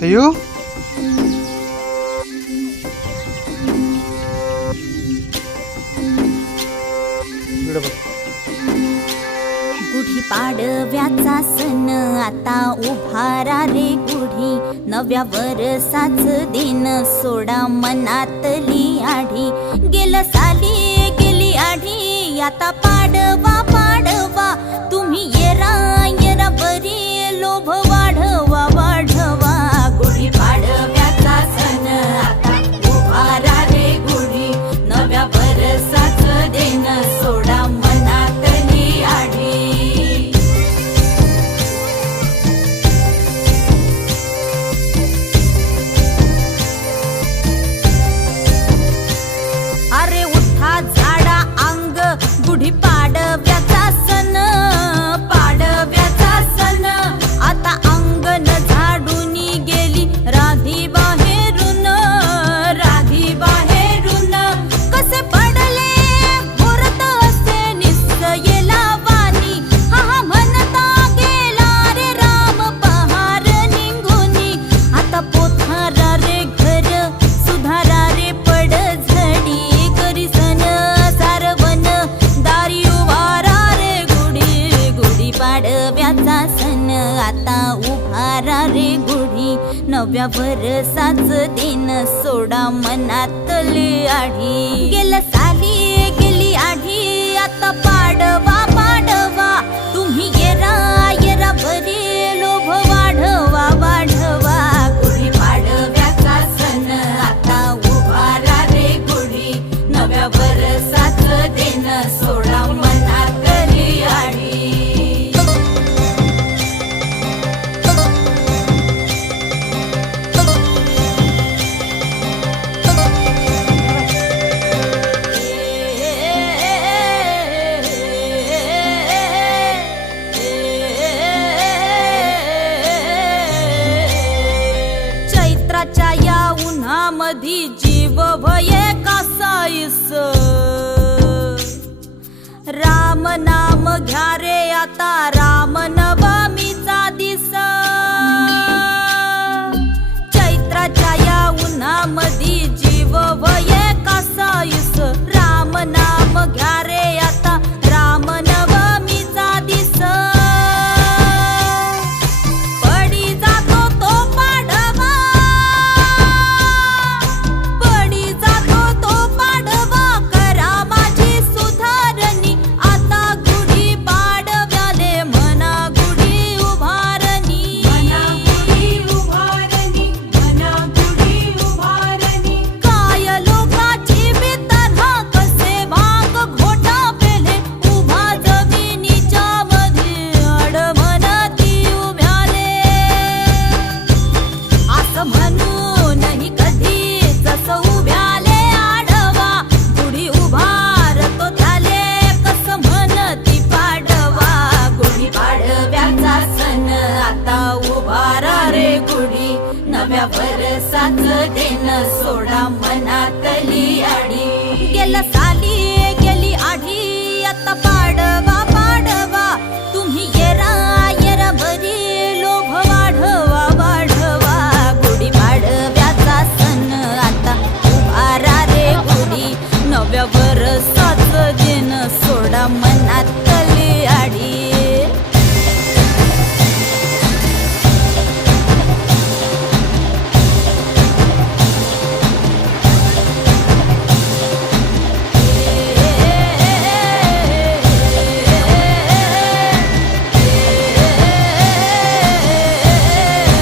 सयू पाडव्याचा सण आता उभारा रे गुढी. नव्या वरसाच दिन सोडा मनातली आढी. गेल साली गेली आढी आता पाडवा पुढे आडव्याचा सण. आता उभारा रे गुढी. नव्या भरसाच दिन. सोडा मनातले आढी. गेला नाम घ्या रे आता ಗೆಲ್ಲ